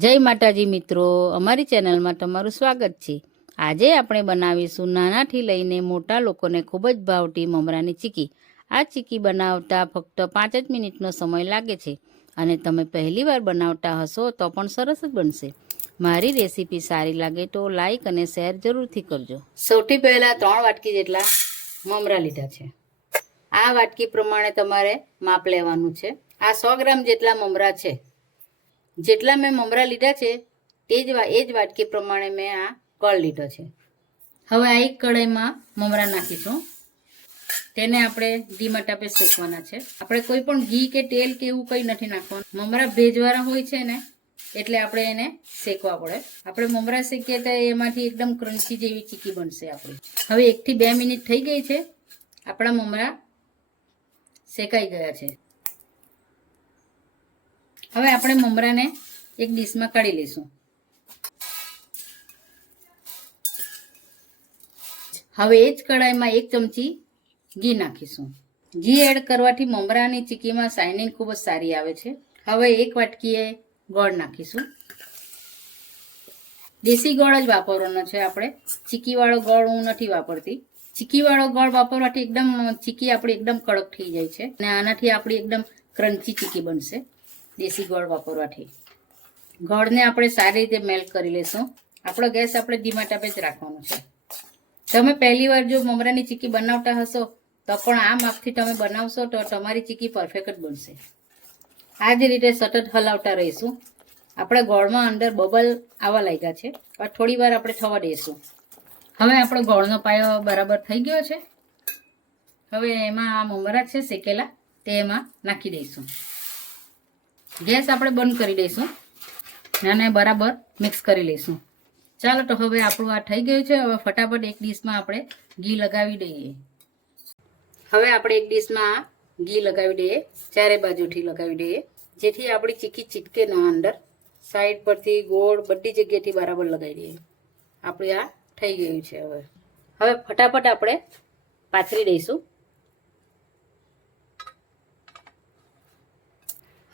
જય માતાજી મિત્રો, અમારી ચેનલમાં તમારું સ્વાગત છે। આજે આપણે બનાવીશું નાનાથી લઈને મોટા લોકોને ખૂબ જ ભાવતી મમરાની ચીકી। આ ચીકી બનાવતા ફક્ત 5 જ મિનિટનો સમય લાગે છે અને તમે પહેલીવાર બનાવતા હશો તો પણ સરસ જ બનશે। મારી રેસીપી સારી લાગે તો લાઈક અને શેર જરૂરથી કરજો। સૌથી પહેલાં 3 વાટકી જેટલા મમરા લીધા છે। આ વાટકી પ્રમાણે તમારે માપ લેવાનું છે। આ 100 ગ્રામ જેટલા મમરા છે। જેટલા મેં મમરા લીધા છે એ જ વાટકી પ્રમાણે મેં આ ગોળ લીધો છે। હવે આ એક કઢાઈમાં મમરા નાખીશું। તેને આપણે ધીમા તાપે શેકવાના છે। આપણે કોઈ પણ ઘી કે તેલ કે એવું કંઈ નથી નાખવાનું। મમરા ભેજવાળા હોય છે ને એટલે આપણે એને શેકવા પડે। આપણે મમરા શેકીએ તો એમાંથી એકદમ ક્રન્ચી જેવી ચીકી બનશે આપણી। હવે 1 થી 2 મિનિટ થઈ ગઈ છે। આપણા મમરા શેકાઈ ગયા છે। હવે આપણે મમરાને એક ડીશમાં કાઢી લઈશું। હવે એ જ કઢાઈમાં 1 ચમચી ઘી નાખીશું। ઘી એડ કરવાથી મમરાની ચીકીમાં શાઇનિંગ ખૂબ જ સારી આવે છે। હવે 1 વાટકીએ ગોળ નાખીશું। દેશી ગોળ જ વાપરવાનો છે આપણે। ચીકીવાળો ગોળ હું નથી વાપરતી। ચીકીવાળો ગોળ વાપરવાથી એકદમ ચીકી આપણી એકદમ કડક થઈ જાય છે અને આનાથી આપણી એકદમ ક્રન્ચી ચીકી બનશે દેશી ગોળ વાપરવાથી। ગોળને આપણે સારી રીતે મેલ્ટ કરી લઈશું। આપણો ગેસ આપણે ધીમા તાપે જ રાખવાનો છે। તમે પહેલીવાર જો મમરાની ચીકી બનાવતા હશો તો પણ આ માપથી તમે બનાવશો તો તમારી ચીકી પરફેક્ટ જ બનશે। આ જ રીતે સતત હલાવતા રહીશું। આપણે ગોળમાં અંદર બબલ આવવા લાગ્યા છે। હવે થોડી વાર આપણે થવા દઈશું। હવે આપણો ગોળનો પાયો બરાબર થઈ ગયો છે। હવે એમાં આ મમરા છે શેકેલા તે એમાં નાખી દઈશું। ગેસ આપણે બંધ કરી દઈશું અને બરાબર મિક્સ કરી લઈશું। ચાલો તો હવે આપણું આ થઈ ગયું છે। હવે ફટાફટ એક ડીશમાં આપણે ઘી લગાવી દઈએ। હવે આપણે એક ડીશમાં ઘી લગાવી દઈએ, ચારે બાજુથી લગાવી દઈએ જેથી આપણી ચીકી ચીટકે ના અંદર। સાઈડ પરથી ગોળ બધી જગ્યાએથી બરાબર લગાવી દઈએ। આપણે આ થઈ ગયું છે। હવે ફટાફટ આપણે પાથરી દઈશું।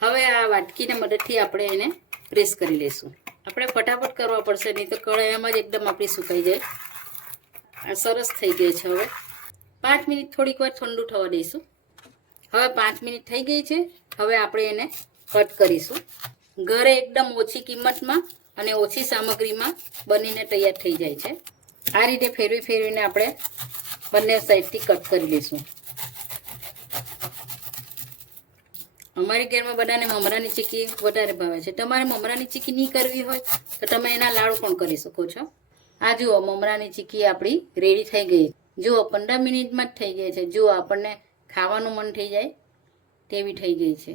હવે આ વાટકીની મદદથી આપણે એને પ્રેસ કરી લઈશું। આપણે ફટાફટ કરવા પડશે નહીં તો કઢાઈમાં જ એકદમ આપણી સુકાઈ જાય। આ સરસ થઈ ગઈ છે। હવે 5 મિનિટ થોડીક વાર ઠંડુ થવા દઈશું। હવે 5 મિનિટ થઈ ગઈ છે। હવે આપણે એને કટ કરીશું। ઘરે એકદમ ઓછી કિંમતમાં અને ઓછી સામગ્રીમાં બનીને તૈયાર થઈ જાય છે। આ રીતે ફેરવી ફેરવીને આપણે બંને સાઈડથી કટ કરી લઈશું। અમારી ઘરમાં બધાને મમરાની ચીકી વધારે ભાવે છે। તમારે મમરાની ચીકી નહીં કરવી હોય તો તમે એના લાડુ પણ કરી શકો છો। આ જુઓ મમરાની ચીકી આપણી રેડી થઈ ગઈ। જુઓ 15 મિનિટમાં જ થઈ ગઈ છે। જુઓ આપણને ખાવાનું મન થઈ જાય તેવી થઈ ગઈ છે।